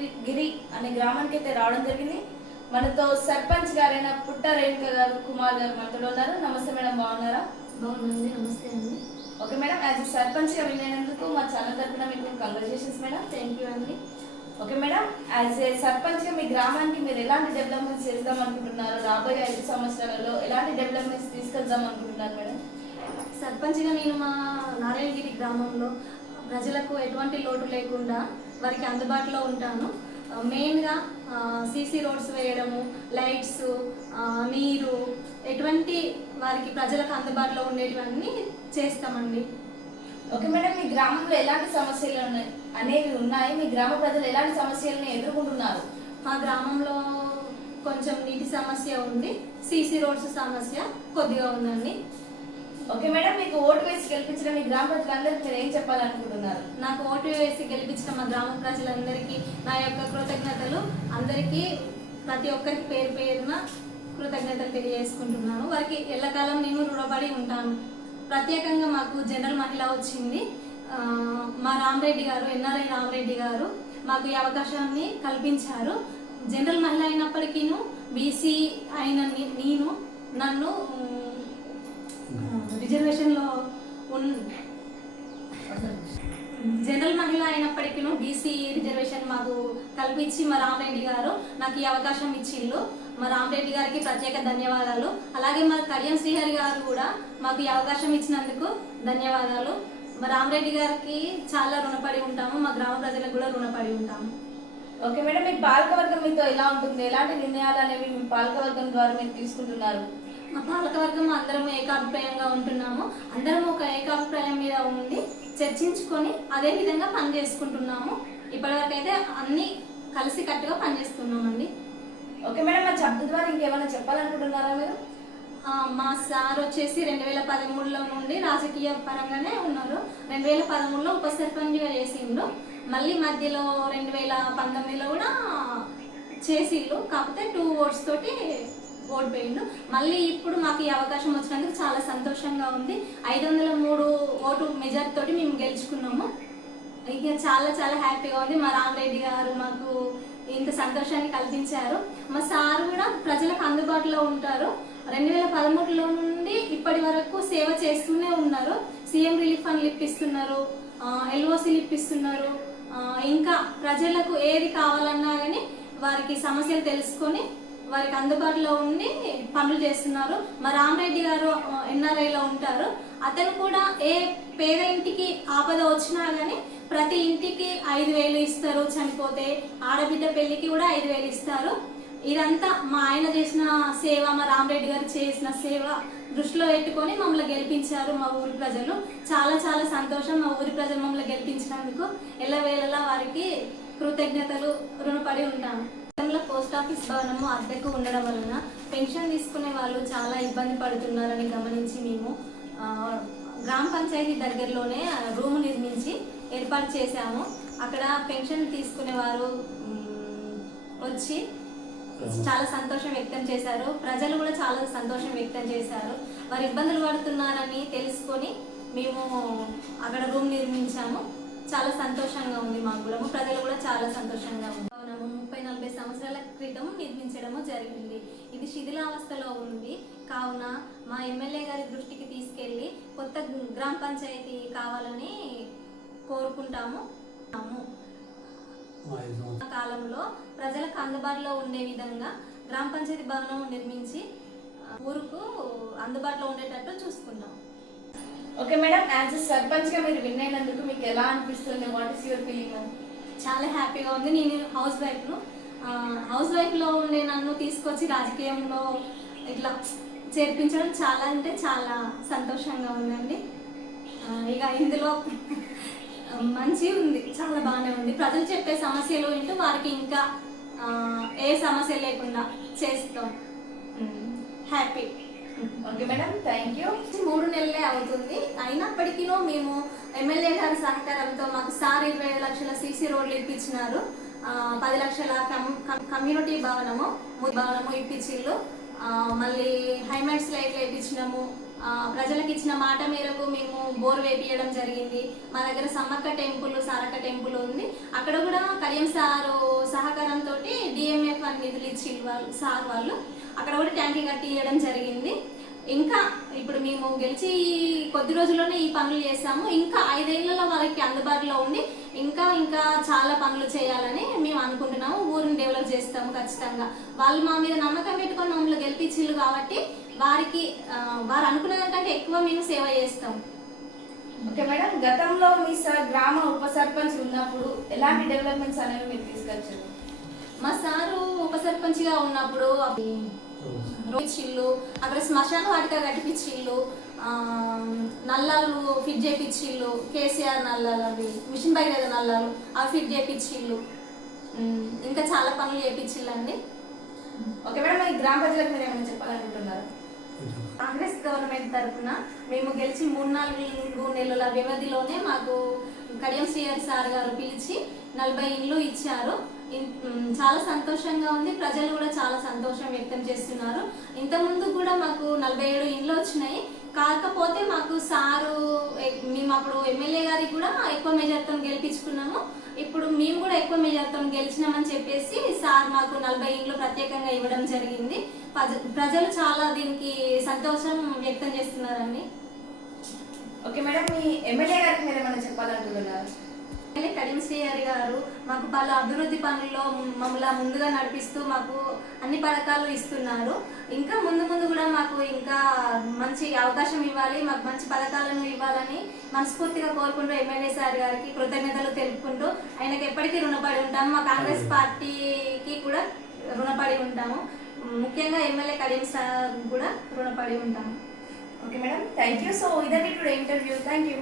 నారాయణగిరి అనే గ్రామానికి అయితే రావడం జరిగింది. మనతో సర్పంచ్ గారైన పుట్ట రేణుక గారు కుమార్ గారు మనతో ఉన్నారు. నమస్తే మేడం, బాగున్నారా? బాగుందండి. నమస్తే అండి. ఓకే మేడం, యాజ్ సర్పంచ్ గా వినేందుకు మా ఛానల్ తరఫున మీకు కంగ్రాచులేషన్స్ మేడం. థ్యాంక్ యూ అండి. Okay madam, as a sarpanch గా మీ గ్రామానికి మీరు ఎలాంటి డెవలప్మెంట్స్ చేద్దాం అనుకుంటున్నారు? రాబోయే 5 సంవత్సరాలలో ఎలాంటి డెవలప్మెంట్స్ తీసుకెళ్దాం అనుకుంటున్నారు మేడం? సర్పంచ్గా నేను మా నారాయణగిరి గ్రామంలో ప్రజలకు ఎటువంటి లోటు లేకుండా వారికి అందుబాటులో ఉంటాను. మెయిన్గా సీసీ రోడ్స్ వేయడము, లైట్స్, నీరు, ఎటువంటి వారికి ప్రజలకు అందుబాటులో ఉండేటివన్నీ చేస్తామండి. ఓకే మేడం, మీ గ్రామంలో ఎలాంటి సమస్యలు అనేవి ఉన్నాయి? మీ గ్రామ ప్రజలు ఎలాంటి సమస్యలను ఎదుర్కొంటున్నారు? మా గ్రామంలో కొంచెం నీటి సమస్య ఉంది, సీసీ రోడ్స్ సమస్య కొద్దిగా ఉందండి. ఓకే మేడం, మీకు ఓటు వేసి గెలిపించిన మీ గ్రామ ప్రజలందరికీ మీరు ఏం చెప్పాలనుకుంటున్నారు? నాకు ఓటు వేసి గెలిపించిన మా గ్రామ ప్రజలందరికీ నా యొక్క కృతజ్ఞతలు. అందరికీ ప్రతి ఒక్కరికి పేరు పేరున కృతజ్ఞతలు తెలియజేసుకుంటున్నాను. వారికి ఎల్లకాలం నేను రుణపడి ఉంటాను. ప్రత్యేకంగా మాకు జనరల్ మహిళ వచ్చింది. మా రామరెడ్డి గారు, ఎన్ఆర్ఐ రామరెడ్డి గారు మాకు ఈ అవకాశాన్ని కల్పించారు. జనరల్ మహిళ అయినప్పటికీ బీసీ అయిన నన్ను రిజర్వేషన్లో జనరల్ మహిళ అయినప్పటికీ బీసీ రిజర్వేషన్ మాకు కల్పించి మా రామరెడ్డి గారు నాకు ఈ అవకాశం ఇచ్చిళ్ళు. మా రామరెడ్డి గారికి ప్రత్యేక ధన్యవాదాలు. అలాగే మా కడియం శ్రీహరి గారు కూడా మాకు ఈ అవకాశం ఇచ్చినందుకు ధన్యవాదాలు. మా రామరెడ్డి గారికి చాలా రుణపడి ఉంటాము. మా గ్రామ ప్రజలకు కూడా రుణపడి ఉంటాము. ఓకే మేడం, మీ పాలకవర్గం మీతో ఎలా ఉంటుంది? ఎలాంటి నిర్ణయాలు అనేవి మీ పాలకవర్గం ద్వారా మీరు తీసుకుంటున్నారు? మా పాలకవర్గం అందరం ఏకాభిప్రాయంగా ఉంటున్నాము. అందరం ఒక ఏకాభిప్రాయం మీద ఉండి చర్చించుకొని అదే విధంగా పనిచేసుకుంటున్నాము. ఇప్పటివరకు అయితే అన్ని కలిసి కట్టుగా పనిచేస్తున్నామండి. ఓకే మేడం, మా శబ్ద ద్వారా ఇంకేమైనా చెప్పాలనుకుంటున్నారా మీరు? మా సార్ వచ్చేసి 2013లో నుండి రాజకీయ పరంగానే ఉన్నారు. 2013లో ఉప సర్పంచ్గా చేసిండు. మళ్ళీ మధ్యలో 2019లో కూడా చేసిండు. కాకపోతే 2 ఓట్స్ తోటి ఓడిపోయిండు. మళ్ళీ ఇప్పుడు మాకు ఈ అవకాశం వచ్చినందుకు చాలా సంతోషంగా ఉంది. 503 ఓటు మెజార్టీ తోటి మేము గెలుచుకున్నాము. ఇక చాలా చాలా హ్యాపీగా ఉంది. మా రామరెడ్డి గారు మాకు ఇంత సంతోషాన్ని కల్పించారు. మా సార్ కూడా ప్రజలకు అందుబాటులో ఉంటారు. 2013లో నుండి ఇప్పటి వరకు సేవ చేస్తూనే ఉన్నారు. సీఎం రిలీఫ్ ఫండ్లు ఇప్పిస్తున్నారు, ఎల్ఓసీలు ఇప్పిస్తున్నారు. ఇంకా ప్రజలకు ఏది కావాలన్నా కానీ వారికి సమస్యలు తెలుసుకొని వారికి అందుబాటులో ఉండి పనులు చేస్తున్నారు. మా రామరెడ్డి గారు ఎన్ఆర్ఐలో ఉంటారు. అతను కూడా ఏ పేద ఇంటికి ఆపద వచ్చినా కానీ ప్రతి ఇంటికి 5,000 ఇస్తారు. చనిపోతే ఆడబిడ్డ పెళ్లికి కూడా 5,000 ఇస్తారు. ఇదంతా మా ఆయన చేసిన సేవ, మా రామరెడ్డి గారు చేసిన సేవ దృష్టిలో పెట్టుకొని మమ్మల్ని గెలిపించారు మా ఊరి ప్రజలు. చాలా చాలా సంతోషం. మా ఊరి ప్రజలు మమ్మల్ని గెలిపించినందుకు ఎల్లవేళలా వారికి కృతజ్ఞతలు రుణపడి ఉంటాను. పోస్ట్ ఆఫీస్ భవనము అద్దెకు ఉండడం వలన పెన్షన్ తీసుకునే వాళ్ళు చాలా ఇబ్బంది పడుతున్నారని గమనించి మేము గ్రామ పంచాయతీ దగ్గరలోనే రూమ్ నిర్మించి ఏర్పాటు చేశాము. అక్కడ పెన్షన్ తీసుకునే వారు వచ్చి చాలా సంతోషం వ్యక్తం చేశారు. ప్రజలు కూడా చాలా సంతోషం వ్యక్తం చేశారు. వారు ఇబ్బందులు పడుతున్నారని తెలుసుకొని మేము అక్కడ రూమ్ నిర్మించాము. చాలా సంతోషంగా ఉంది మాకు కూడా. ప్రజలు కూడా చాలా సంతోషంగా ఉంది. 30-40 సంవత్సరాల క్రితం నిర్మించడము జరిగింది. ఇది శిథిలావస్థలో ఉంది. కావున మా ఎమ్మెల్యే గారి దృష్టికి తీసుకెళ్లి కొత్త గ్రామ పంచాయతీ కావాలని కోరుకుంటాము. కాలంలో ప్రజలకు అందుబాటులో ఉండే విధంగా గ్రామ పంచాయతీ భవనం నిర్మించి ఊరుకు అందుబాటులో ఉండేటట్టు చూసుకుంటాం. ఓకే మేడం, యాజ్ సర్పంచ్ గా మీరు విన్ అయినందుకు మీకు ఎలా అనిపిస్తుంది? What is your feeling? చాలా హ్యాపీగా ఉంది. నేను హౌస్ వైఫ్లో ఉండే నన్ను తీసుకొచ్చి రాజకీయంలో ఇట్లా చేర్పించడం చాలా అంటే చాలా సంతోషంగా ఉందండి. ఇక ఇందులో మంచి ఉంది, చాలా బాగానే ఉంది. ప్రజలు చెప్పే సమస్యలు వింటూ వారికి ఇంకా ఏ సమస్య లేకుండా చేస్తాం. Happy. Okay madam, thank you. 3 నెలలే అవుతుంది. అయినప్పటికీ మేము ఎమ్మెల్యే గారి సహకారంతో మాకు సార్ 25 లక్షల సీసీ రోడ్లు ఇప్పించినారు. 10 లక్షల కమ్యూనిటీ భవనము ఇప్పించిళ్ళు. మళ్ళీ హైమాక్స్ లైట్లు వేయించినాము. ప్రజలకు ఇచ్చిన మాట మేరకు మేము బోర్ వేపియడం జరిగింది. మా దగ్గర సమ్మక్క టెంపుల్, సారక్క టెంపుల్ ఉంది. అక్కడ కూడా కడియం సారు సహకారంతో డిఎంఎఫ్ అని నిధులు ఇచ్చి వాళ్ళు సార్ వాళ్ళు అక్కడ కూడా ట్యాంకీ కట్టి ఇవ్వడం జరిగింది. ఇంకా ఇప్పుడు మేము గెలిచి కొద్ది రోజుల్లోనే ఈ పనులు చేస్తాము. ఇంకా 5 ఏళ్లలో వాళ్ళకి అందుబాటులో ఉండి ఇంకా ఇంకా చాలా పనులు చేయాలని మేము అనుకుంటున్నాము. ఊరిని డెవలప్ చేస్తాము ఖచ్చితంగా. వాళ్ళు మా మీద నమ్మకం పెట్టుకొని మమ్మల్ని గెలిపించిల్లు కాబట్టి వారికి వారు అనుకున్న దానికంటే ఎక్కువ మేము సేవ చేస్తాం. ఓకే మేడం, గతంలో మీ గ్రామ ఉప సర్పంచ్ ఉన్నప్పుడు ఎలాంటి డెవలప్మెంట్స్ అనేవి మీరు తీసుకొచ్చారు? మా సారు ఉప సర్పంచ్గా ఉన్నప్పుడు ఇచ్చిళ్ళు, అక్కడ శ్మశాన వాటిక కట్టిపిచ్చిళ్ళు, నల్లాలు ఫిట్ చేయించిళ్ళు, కేసీఆర్ నల్లాలు అవి మిషన్ భగీరథ నల్లాలు అవి ఫిట్ చేయించిళ్ళు, ఇంకా చాలా పనులు చేయించిళ్ళండి. ఓకే మేడం, ఈ గ్రామ ప్రజలకు మీరు ఏమైనా చెప్పాలనుకుంటున్నారు? కాంగ్రెస్ గవర్నమెంట్ తరఫున మేము గెలిచి 3-4 నెలల వ్యవధిలోనే మాకు కడియం శ్రీహరి సార్ గారు పిలిచి 40 ఇండ్లు ఇచ్చారు. చాలా సంతోషంగా ఉంది. ప్రజలు కూడా చాలా సంతోషం వ్యక్తం చేస్తున్నారు. ఇంతకుముందు కూడా మాకు 47 ఇండ్లు వచ్చినాయి. కాకపోతే మాకు సారు మేము అప్పుడు ఎమ్మెల్యే గారికి కూడా ఎక్కువ మెజార్టీతో గెలిపించుకున్నాము. ఇప్పుడు మేము కూడా ఎక్కువ మెజార్టీతో గెలిచినామని చెప్పేసి సార్ మాకు 40 ఇండ్లు ప్రత్యేకంగా ఇవ్వడం జరిగింది. ప్రజలు చాలా దీనికి సంతోషం వ్యక్తం చేస్తున్నారండి. ఓకే మేడం, మీ ఎమ్మెల్యే గారికి మీరు ఏమైనా చెప్పాలనుకుంటున్నారు? కడియం శ్రీహరి గారు మాకు పలు అభివృద్ధి పనుల్లో మమ్మల్ని ముందుగా నడిపిస్తూ మాకు అన్ని పథకాలు ఇస్తున్నారు. ఇంకా ముందు ముందు కూడా మాకు ఇంకా మంచి అవకాశం ఇవ్వాలి, మాకు మంచి పథకాలను ఇవ్వాలని మనస్ఫూర్తిగా కోరుకుంటూ ఎమ్మెల్యే సార్ గారికి కృతజ్ఞతలు తెలుపుకుంటూ ఆయనకు ఎప్పటికీ రుణపడి ఉంటాము. మా కాంగ్రెస్ పార్టీకి కూడా రుణపడి ఉంటాము. ముఖ్యంగా ఎమ్మెల్యే కడియం సార్ కూడా రుణపడి ఉంటాము. Okay madam, thank you. So ఇదండి టుడే ఇంటర్వ్యూ. Thank you.